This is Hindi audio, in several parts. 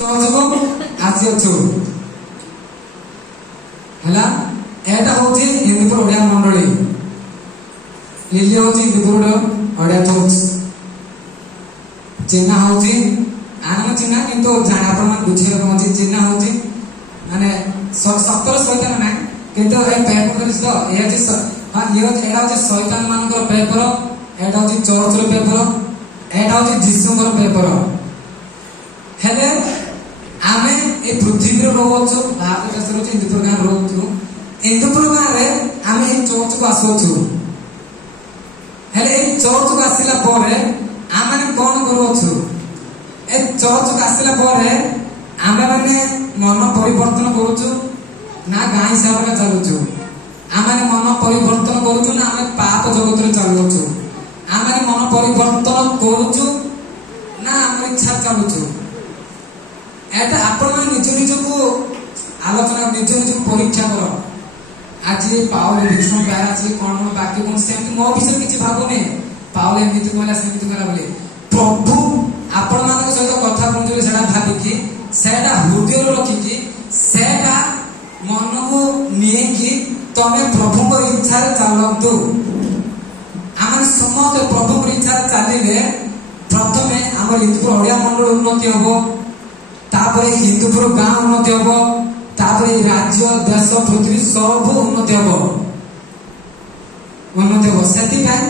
आसी अच्छु हैला एटा होची हिंदीपुर ओडिया मंडली लिली होची हिंदीपुर ओडिया चर्च चिन्ह होची आन चिन्ह किंतु जाना आपण मन बुझियो होची चिन्ह होची माने 17 शैतान ना किंतु ए पेपर करिस तो ए जे हां ये एडा जे शैतान मानकर पेपर एडा होची चर्च रो पेपर एडा होची जिसुमर पेपर हेले आमे ए पृथ्वी रो रोवछु भारत देश रो हिंदीपुर गां रोवछु हिंदीपुर गां रे आमे ए चर्च को आसोछु हेले ए चर्च को आसिला परे आमे कोन करूछु ए चर्च को आसिला परे आमे माने मन परिवर्तन करूछु ना गां हिसाब रे चलुछु आमे मन परिवर्तन करूछु ना आमे पाप जगत रे चलुछु आमे मन परिवर्तन करूछु ना आमे इच्छा चलुछु एटा आपण माने निज निज को आलोचना निज निज को परीक्षा करो आज पावल विष्णु प्यारा अछि कोन बाकी कोन से मो विषय किछि भाबोने पावल एमिति कहला सेमिति करा बोले प्रभु आपण मानक सहित कथा कोन सेटा भाबी कि सेटा हृदय रो रखी कि सेटा मन को निये कि तमे प्रभु को इच्छा रे चालंतु आमे समस्त प्रभु को इच्छा रे चालिले प्रथमे हमर हिंदू ओडिया मंडल उन्नति होबो तापरे हिंदूपुर गां उन्नति हबो तापरे राज्य देश पृथ्वी सब उन्नति हबो सेति काय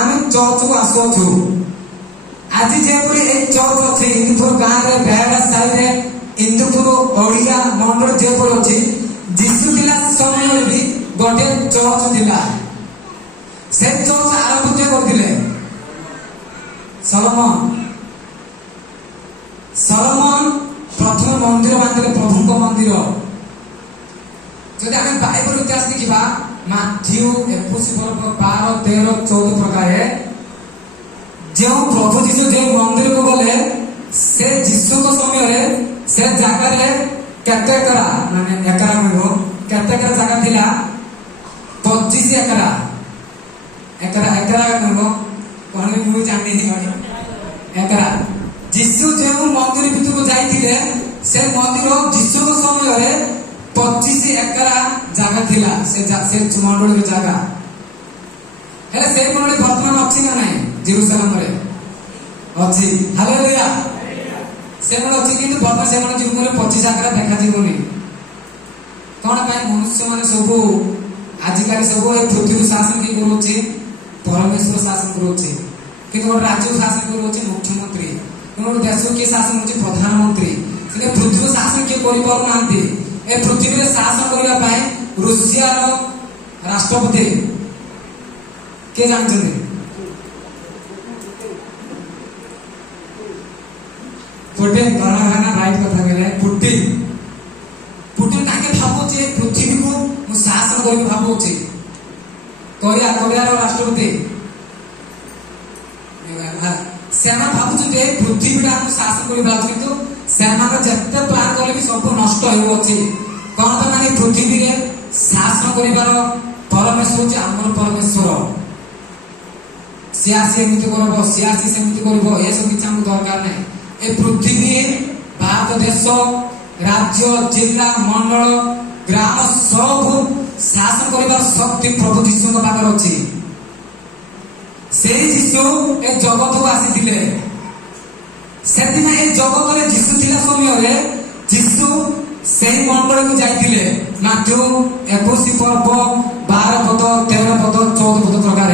आमे चर्च को आसोछु आज जेपुरी ए चर्च अछि हिंदूपुर गां रे बेहड़ा साइड रे हिंदूपुर ओडिया मंडल जेपुर अछि जिसु दिला समय भी गोटे चर्च दिला से चर्च आरंभ के करथिले सलोमन प्रथम मंदिर बांधिले प्रभु मंदिर जदि आमे बाइबल इतिहास देखिबा माथ्यू 21 पर्व 12 13 14 प्रकार जो प्रभु जीसु जे मंदिर को गले से जीसु को समय रे से जगह रे केते करा माने एकरा में केते करा जगह थिला 25 एकरा में कोन मु जानि नहीं एकरा जीसु जो मंदिर भीतर को जाइथिले से मंदिर जीसु को समय रे 25 एकरा जगह थिला से मंडल रे जगह हेले से मंडल वर्तमान अछि ना नाही जेरूशलेम रे अछि हालेलुया से मंडल अछि किंतु वर्तमान से मंडल जीवन रे 25 एकरा देखा जीवनी कोन पाए मनुष्य माने सब आजिकाली सब ए पृथ्वी शासन की करूछि परमेश्वर शासन करूछि किंतु राज्य शासन करूछि मुख्यमंत्री कोन देश के शासन होछि प्रधानमंत्री से पृथ्वी शासन के करि पार नांती ए पृथ्वी रे शासन करिया पाए रूसिया रो राष्ट्रपति के जानछथि पुटिन गाना राइट कथा गेले पुटिन ताके भाबोचे पृथ्वी को मु शासन करि भाबोचे कोरिया रो राष्ट्रपति सेना भाबुछु जे पृथ्वी टा शासन करि भाबुछु किंतु सेना रो जत्ते प्लान करले भी सब नष्ट होइबो अछि कोन त माने पृथ्वी रे शासन करिवार परमेश्वर जे हमर परमेश्वर सियासी एमिति करबो सियासी सेमिति करबो ए सब किछ हम दरकार नै ए पृथ्वी भारत देश राज्य जिला मंडल ग्राम सब शासन करिवार शक्ति प्रभु जीसु को पाकर अछि से जीसु ए जगत को आसीथिले सेति में ए जगत रे जीसु थिला समय रे जीसु सेही मंडल को जाइथिले माथ्यू 21 पर्व 12 पद 13 पद 14 पद प्रकार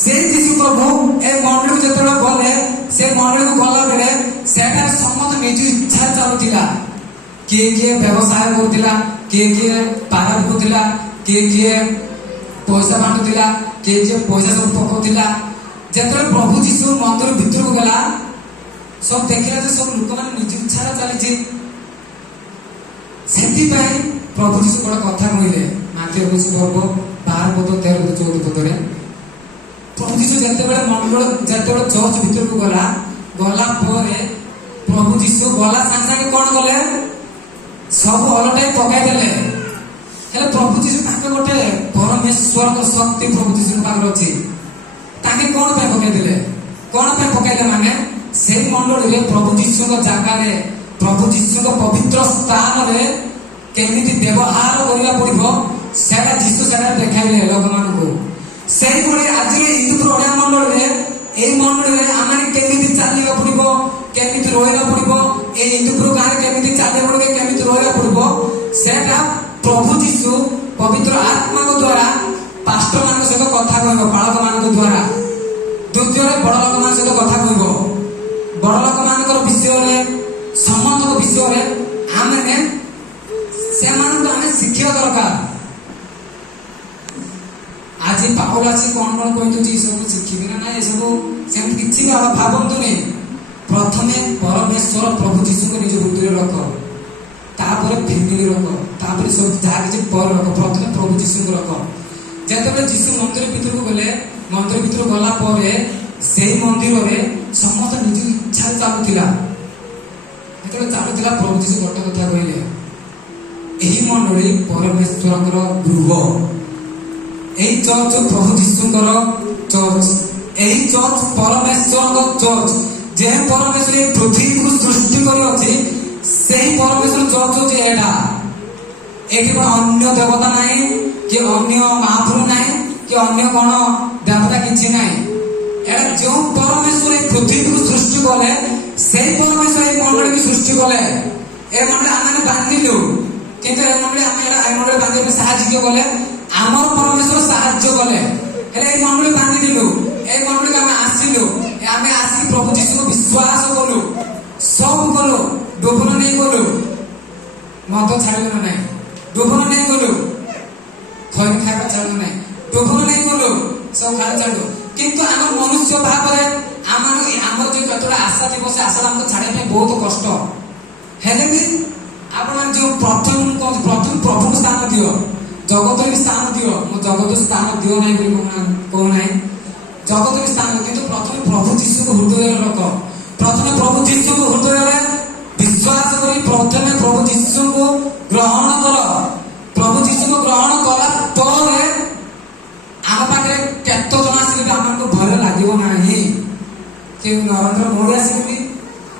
से जीसु प्रभु ए मंडल को जतरा गले से मंडल को गला बेले सेटा समस्त निज इच्छा चालुथिला के व्यवसाय करथिला के पारा बिकुथिला के पैसा बांटुथिला के पैसा सब पकोथिला जेतरे प्रभु जीसु मंदिर भीतर को गला सब देखिला जे सब लोक मान निज इच्छा चली छी सेति पई प्रभु जीसु कोन कथा कहिले माथ्यू 21 पर्व 12 पद 13 पद 14 पद रे प्रभु जीसु जते बेले मंडल जते बेले चर्च भीतर को गला परे प्रभु जीसु गला संगे कोन गले सब अलटाई पकाई देले हेले प्रभु जीसु ताके गोटे परमेश्वर को शक्ति प्रभु जीसु पाकर अछि ताके कोन पे पकाई देले माने से मंडल रे प्रभु जीसु को जगह रे प्रभु जीशु पवित्र स्थान रे केमिति व्यवहार करिया पड़िबो सेटा जीशु सेटा देखाइले लोक मानकु। सेही भली आज हिंदू ओडिया मंडल रे ए मंडल रे आमाने केमिति चालिया पड़िबो केमिति रोइला पड़िबो ए हिंदू गां रे केमिति चालिया पड़िबो केमिति रोइला पड़िबो सेटा प्रभु जीशु पवित्र आत्मा को द्वारा पास्टर मान सहित कथा कहबो बालक मान द्वारा। द्वितीय बड़ लोक मान सहित कथा कहबो बड़ लोक मान विषय रे समस्त विषय रे आमे से आमे शिक्षा दरकार। आज पाउल आसी कौन कौन कहि सब शिखिबे ना ए सब सेम किछि भावंतु नहीं। प्रथमे परमेश्वर प्रभु जीशु को निज हृदय रख तापर फैमिली रख तापर सब जहा किछि पर रख प्रथमे प्रभु जीशु को रख। जेतबे जीशु मंदिर भीतर को गले मंदिर भीतर गला परे सेही मंदिर रे समस्त निज इच्छा चालुथिला जेतबे चालुथिला प्रभु जीशु गोटे कथा कहले एही मंडली परमेश्वरकर गृह एही चर्च प्रभु जीशुकर चर्च एही चर्च परमेश्वरकर चर्च जे परमेश्वर पृथ्वी को सृष्टि करि अछि सेही परमेश्वर चर्च जे एडा एठी कोन अन्य देवता नाही कि अन्य महापुरुष नाही कि अन्य कोन देवता किछि नाही। एडा जो परमेश्वर पृथ्वी को सृष्टि कले सेही परमेश्वर ए मंडली की सृष्टि कले ए मंडली आमे बांधिलु किंतु ए मंडली आमे एडा ए मंडली बांधिबे साहाय्य कले आमर परमेश्वर साहाय्य कले हेले ए मंडली बांधि दिलु ए मंडली आमे आसिलु आमे आसी प्रभु जीशु को विश्वास कलु सब कलु डोबन नहीं कलु मद छाड़िलु नहीं डोबन नहीं कलु खैनी खाइबा छाड़िलु नहीं डोबन नहीं कलु सब खाली छाड़िलु किंतु आम मनुष्य भाव रे आमर जो जतडा आशा थी से आशा हमको छाड़िया बहुत कष्ट हेले भी आपण जो प्रथम प्रभु स्थान दियो जगत भी स्थान दियो मो जगत स्थान दियो नहीं बोली कहू नहीं जगत भी स्थान किंतु प्रथम प्रभु जीशु को हृदय रख प्रथम प्रभु जीशु को हृदय रे विश्वास करी प्रथम प्रभु जीशु को ग्रहण कर प्रभु जीशु को ग्रहण कला पर आम पाखे केतो जन आसिले हमको भय लागिबो नाही कि नरेंद्र मोदी आसिले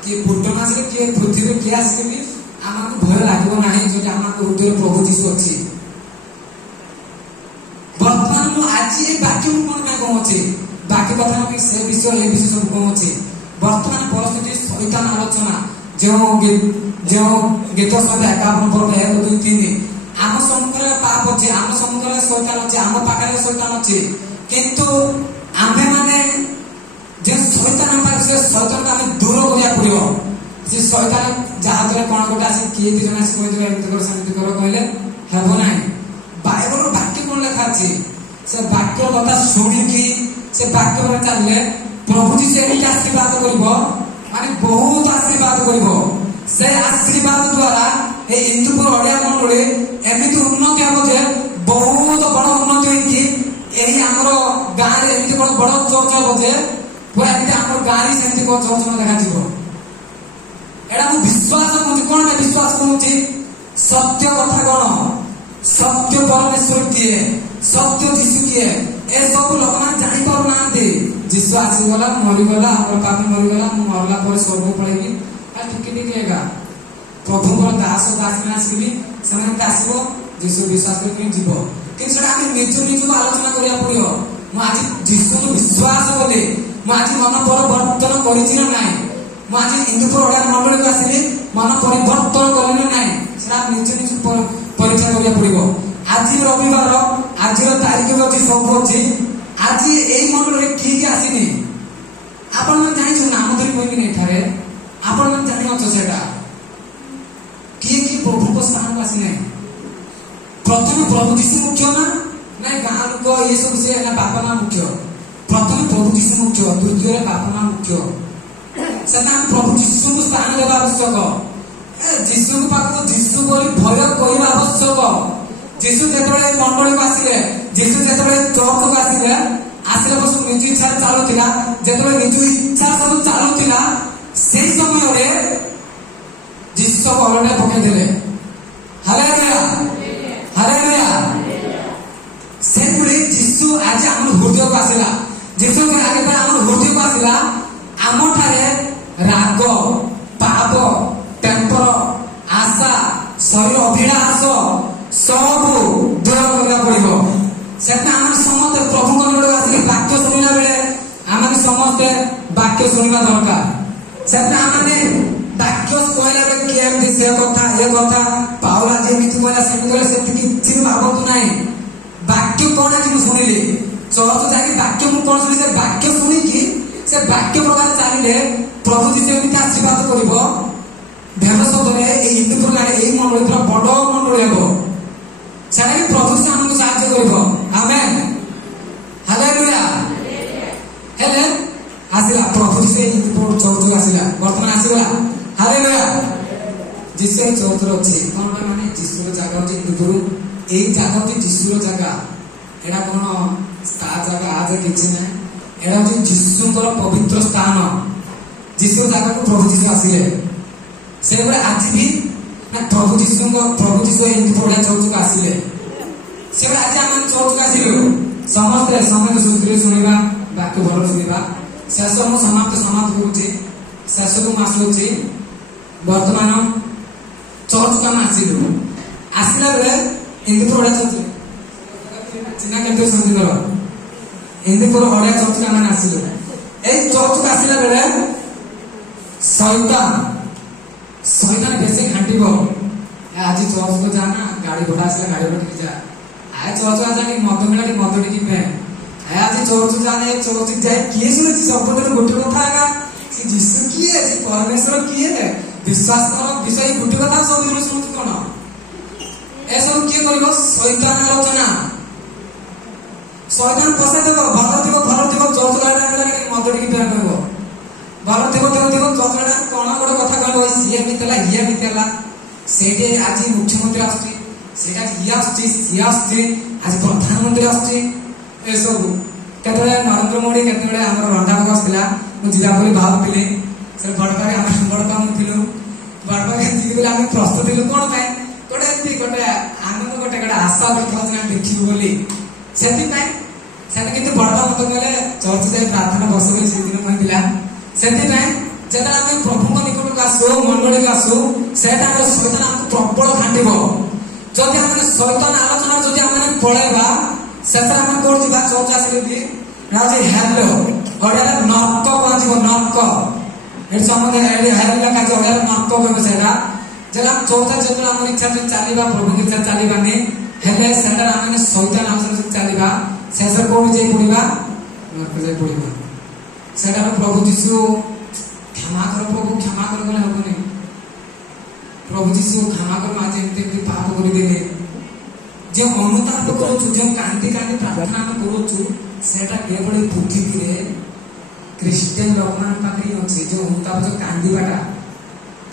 कि पुटन आसिले कि पृथ्वी के आसिले हमको भय लागिबो नाही जो हमको हृदय प्रभु जीशु अछि। वर्तमान आज ये बाकी कौन मैं कहूँ बाकी कथा नहीं से विषय ये विषय सब कहूँ वर्तमान परिस्थिति शैतान आलोचना जो गीत सहित 51 पर्व 1 2 3 आम सम्मुखरे पाप अच्छे आम सम्मुखरे शैतान अच्छे आम पाखरे शैतान अच्छे किंतु आम्भे माने जे शैतान पाखे से शैतान को आमे दूर करिया पड़ियो से शैतान जहा तरे कोन गोटा से किए दी जना से कहले एमति कर शांति कर कहले हेबो नाही बाइबल वाक्य कोन लिखा अछि से वाक्य कथा सुनि कि से वाक्य रे चलले प्रभु जी से एही आशीर्वाद करबो माने बहुत आशीर्वाद करबो से आशीर्वाद द्वारा ए हिंदूपुर ओडिया मंडली एमिति उन्नति हबो जे बहुत बड़ उन्नति होई कि एही हमरो गां रे एमिति बड़ चर्च हबो जे पूरा एमिति हमर गां रे सेमिति को चर्च न देखा जिवो एडा मु विश्वास करू कोन में विश्वास करू सत्य कथा कोन सत्य परमेश्वर किए सत्य जीशु किए ए सब लोक मान जानि पार नांते जीशु आसी गला मरि गला हमर पाप मरि गला मु मरला पर स्वर्ग पळेबी आ ठीक नहीं दिएगा प्रभु को दास दास में आसीबी समय आसीबो जीशु विश्वास करके जीवो कि सेटा हम निज निज आलोचना करिया पड़ियो मु आज जीशु को विश्वास कले मु आज मन परिवर्तन करिछि ना नाही मु आज हिंदू ओडिया मंडली को आसीली मन परिवर्तन करले ना नाही सेटा निज निज परीक्षा करिया पड़िबो। आज रविवार आज तारीख अछि सब अछि आज एई मंडल रे की आसीनी आपण मन जानि छु नाम धरि कोइ नै थारे आपण मन जानि अछ सेटा की प्रभु को स्थान को आसी नै प्रथम प्रभु जीशु मुख्य ना गां लोक ये सब से ना बापा ना मुख्य प्रथम प्रभु जीशु मुख्य द्वितीय बापा ना मुख्य सेना प्रभु जीशु को स्थान देबा आवश्यक जीशु को पाक जीशु बोली भय कहवा आवश्यक जीशु जेतबे मंडली को आसिले जीशु जेतबे चर्च को आसिले आसिले बस निज इच्छा चालुथिला जेतबे निज इच्छा सब चालुथिला सेही समय रे जीशु सब अलडे पकई देले हालेलुया हालेलुया से पुरी जीशु आज हम हृदय को आसिला जीशु के आगे पर हम हृदय को आसिला आम ठारे राग पाप टेम्पर शरीर अभिलाष सब दूर करने पड़ो से आम समस्ते प्रभु निकट आसिक वाक्य शुणा बेले आम समस्ते वाक्य शुणा दरकार से वाक्य कहला केमती से कथा ये कथा पावला जमी कहला से किसी भावतु ना वाक्य कौन आज मुझे शुणिली चर्च जाकि वाक्य मुझे कौन शुणी से वाक्य शुणिकी से वाक्य प्रकार चलिए प्रभु जी जमी आशीर्वाद कर भेदसदे इंदुपुर गाड़ी यही मंडली पूरा बड़ मंडली हम से प्रभु से आमको साहय कर आमेन हालेलुया हेले आसिला प्रभु जी से इंदुपुर चर्च आसिला वर्तमान आसीगला हालेलुया जिसे चर्च अच्छी कौन माने जीशुर जगह होची इंदुपुर यही जगह होची जीशुर जगह एडा कौन ता जगह आज किसी ना एडा होची जीशुंकर पवित्र स्थान जीशुर जगह को प्रभु जी आसिले से आज भी प्रभु जीशु इंदुपुर चर्च को आसिले से आज आम चर्च को आसिलु समस्ते समय सुधीर शुणा वाक्य भल शुणा शेष मुझे समाप्त करुचे शेष को आसूची बर्तमान चर्च को आम आसिलु आसला बेले इंदुपुर चर्च चिन्ह केन्द्र संगीतर इंदुपुर अड़िया चर्च को आम आसिलु ए चर्च को आसला बेले शैतान बेसी घाटी आज चर्च को जाना गाड़ी भड़ा आसला गाड़ी भड़ा जा आए चर्च आ जाने मद मिला मद टी पे आज चर्च जाने चर्च जाए किए शुणुची सब गोटे कथा आगा सी जीशु किए सी परमेश्वर किए विश्वास कर विषय गोटे कथा सब शुणुची कौन ए सब किए कर शैतान आलोचना शैतान पसाइदेव भल थी चर्च गाड़ी मद टी पे कहब भल थी चर्च कौन गोटे कथा कहब सी एमती ये एमती से आज मुख्यमंत्री आसुची ये आसुची आज प्रधानमंत्री आसुची सब केत नरेंद्र मोदी केत आम रंधा भाग आसला मुझे बोली भावुली से बड़पा बड़पा मुझे बड़पा जी आम प्रस्तुत थी कौन पाए गोटे एमती गोटे आनंद गोटे गोटे आशा देखू बोली से बड़पा मत कहले चर्च जाए प्रार्थना बस बोली से दिन कहला से आम प्रभु निकट को आसू मंडली को आसू से शैतान आमको प्रबल घाटब जदि आम शैतान आलोचना जदि आम पलैबा से कौन जा चर्च आसिले भी हेलो अड़िया नर्क कह नर्क ये समझे हेल लिखा अड़िया नर्क कह से चर्च जो आम इच्छा चलवा प्रभु इच्छा चलवानी हेले से शैतान आलोचना चलवा शेष कौन जाए पड़ा नर्क जाए पड़ा से प्रभु जीशु क्षमा कर प्रभु क्षमा कर गले हेनी प्रभु जीशु क्षमा कर आज एमती पाप करदेले जो अनुताप करूँ जो कांदी कांदी प्रार्थना आम करूँ से केवल पृथ्वी क्रिस्टियन लोक मान पाखे अच्छे जो अनुताप जो कांदीबाटा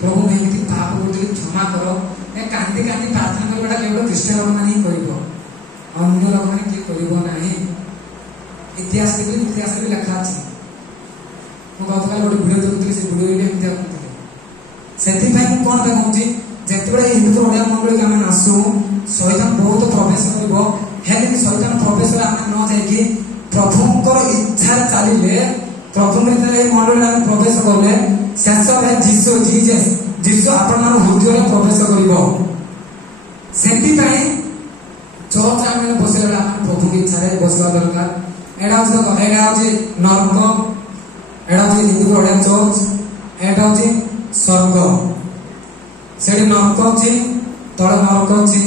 प्रभु मैं एमती पाप कर क्षमा कर कांदी कांदी प्रार्थना करवाटा केवल क्रिस्टियन लोक मैंने ही कर अन्य लोक मैंने किए कर इतिहास भी लिखा अच्छे ମୁଁ ଗତକାଲି ଗୋଟେ ଭିଡ଼ିଓ ଦେଖୁଥିଲି ସେ ଭିଡ଼ିଓରେ ଏମିତି କହୁଥିଲେ ସେଥିପାଇଁ ମୁଁ କ'ଣ ପାଇଁ କହୁଛି ଯେତେବେଳେ ହିନ୍ଦୁ ଓଡ଼ିଆ ମଣ୍ଡଳୀକୁ ଆମେ ଆସୁ ଶୈତାନ ବହୁତ ପ୍ରବେଶ କରିବ ହେଲେ ବି ଶୈତାନ ପ୍ରବେଶରେ ଆମେ ନ ଯାଇକି ପ୍ରଭୁଙ୍କର ଇଚ୍ଛାରେ ଚାଲିଲେ ପ୍ରଭୁଙ୍କ ଭିତରେ ଏହି ମଣ୍ଡଳୀରେ ଆମେ ପ୍ରବେଶ କଲେ ଶେଷରେ ଯୀଶୁ ଆପଣମାନଙ୍କ ହୃଦୟରେ ପ୍ରବେଶ କରିବ ସେଥିପାଇଁ ଚର୍ଚ୍ଚ ଆମେ ବସିଲା ବେଳେ ଆମେ ପ୍ରଭୁଙ୍କ ଇଚ୍ଛାରେ ବସିବା ଦରକାର ଏଇଟା ହେଉଛି ନର୍କ एटा हूँ इंदुपुर अड़िया चर्च एटा हूँ स्वर्ग से नर्क अच्छी तले नर्क अच्छी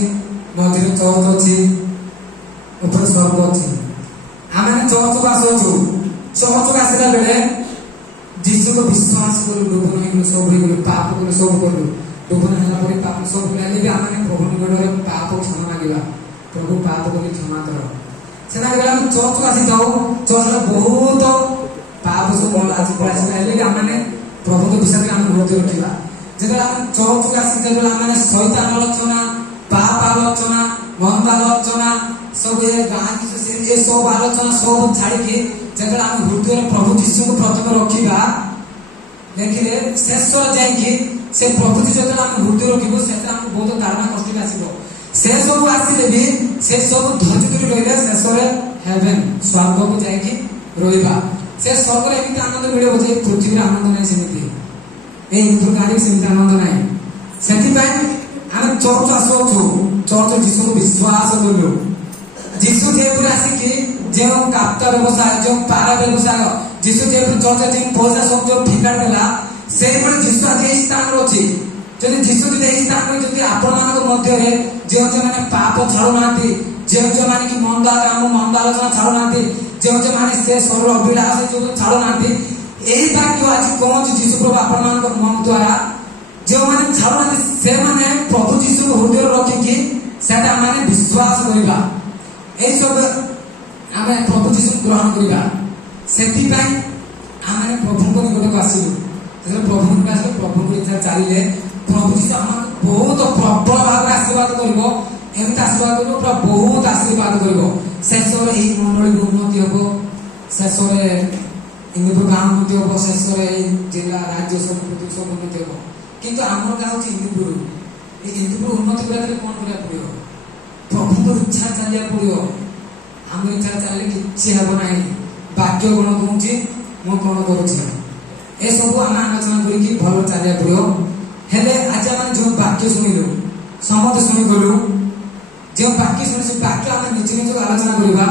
मझे चर्च अच्छी ऊपर स्वर्ग अच्छी आम चर्च को आसुचु चर्च को आसला बेले जीशु को विश्वास कलु डुबन हो सब हो पाप कलु सब कलु डुबन है पाप सब भी आम प्रभु निकट पाप क्षमा मांगा प्रभु पाप को क्षमा कर से चर्च को आसी जाऊ चर्च बहुत पाप सब आज आम प्रभु विषय आम हृदय रखा जो चर्च को आसी आम शैतान आलोचना पाप आलोचना मंद आलोचना सब गाँ ये सब आलोचना सब छाड़ी जो आम हृदय प्रभु जीशु को प्रथम रखा देखिए शेष से प्रभु जीशु जो आम हृदय रखू से बहुत तारणा कष्ट आसो से सब आसिले भी से सब धैर्य धरी रही शेष हेवेन स्वर्ग को जाकि रहा से स्वर्ग एमती आनंद मिले जे पृथ्वी आनंद ना सेमती हिंदू गाड़ी सेमती आनंद ना से आम चर्च आसुछु चर्च जीशु विश्वास करू जीशु जेपुर आसिकी जो काप्ता व्यवसाय जो पारा व्यवसाय जीशु जेपुर चर्च जे पैसा सब जो ठिकाण देला से पुणी जीशु आज एई स्थान अछि जदि जीशु जदि एई स्थान रे जदि आपण मानक मध्य रे जे माने पाप छाड़ू नांती जे माने कि मंदा काम मंदा आलोचना छाड़ू नांती जे माने से सर्व अभिलाष जो छाड़ू नांती एई वाक्य आज कोन जीशु प्रभु आपण मानक मन द्वारा जो माने छाड़ू नांती से माने प्रभु जीशु हृदय रखी कि सेटा माने विश्वास करिबा ए सब आमे प्रभु जीशु ग्रहण करिबा सेति पई आमे प्रभु को निकट को आसीलु जे प्रभु को आसे प्रभु को इच्छा चालिले प्रभु जीशु हमक बहुत प्रबल भाव आशीर्वाद करबो एमता आशीर्वाद करबो पूरा बहुत आशीर्वाद करबो शेषरे एई मंडली को उन्नति हबो शेषरे इंदुपुर गांव उन्नति हबो शेषरे जिला राज्य सब उन्नति हबो किंतु हमर गांव छि इंदुपुर ए इंदुपुर उन्नति करले कोन करिया पड़ियो प्रभु को इच्छा चलिया पड़ियो हम इच्छा चलले किछि हबो नाही वाक्य गुण कहूची मो कोन करूछि ए सब आम आलोचना करिकी भलो चलिया पड़ियो हेले आज आम जो वाक्य शुणिलु समस्त शुणी गलु जो वाक्य शुणी से वाक्य आम निज निज आलोचना करबा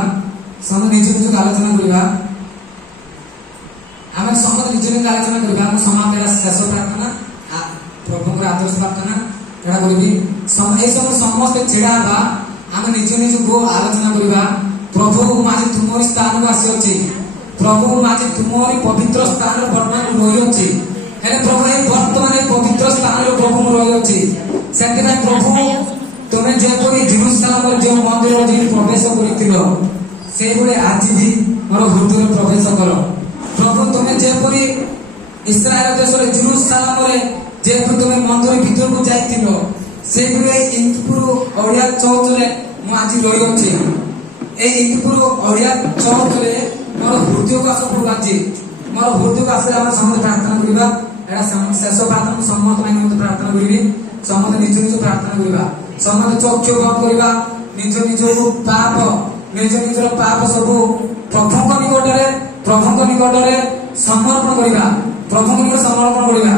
समस्त निज निज आलोचना करबा आम समस्त निज निज आलोचना करबा हम समाप्त शेष प्रार्थना प्रभु को आदर्श प्रार्थना एडा करबी ए सब समस्त छिड़ा बा आम निज निज को आलोचना करबा प्रभु माजी तुमरी स्थान को आसी अछि प्रभु माजी तुमरी पवित्र स्थान वर्तमान रही अछि हेले प्रभु ए वर्तमान पवित्र स्थान रे प्रभु म रही अछि सेते में प्रभु तमे जे कोई जेरूशलेम रे जो मंदिर जे प्रवेश करितिलो से गुले आज भी मोर हृदय रे प्रवेश करो प्रभु तमे जे कोई इस्राएल देश रे जेरूशलेम रे जे तमे मंदिर भीतर को जाइतिलो से गुले इंदुपुर ओडिया चौक रे म आज रही अछि ए इंदुपुर ओडिया चौक रे मोर हृदय को आसो बाजी मोर हृदय को आसे हम समस्त प्रार्थना करिबा एडा शेष प्रार्थना समस्त माने मत प्रार्थना करिबी समस्त निज निज प्रार्थना करिबा समस्त चक्षु बंद करिबा निज निज पाप सब प्रभुଙ୍କ ନିକଟରେ ସମର୍ପଣ କରିବା प्रभुଙ୍କ ନିକଟରେ समर्पण करिबा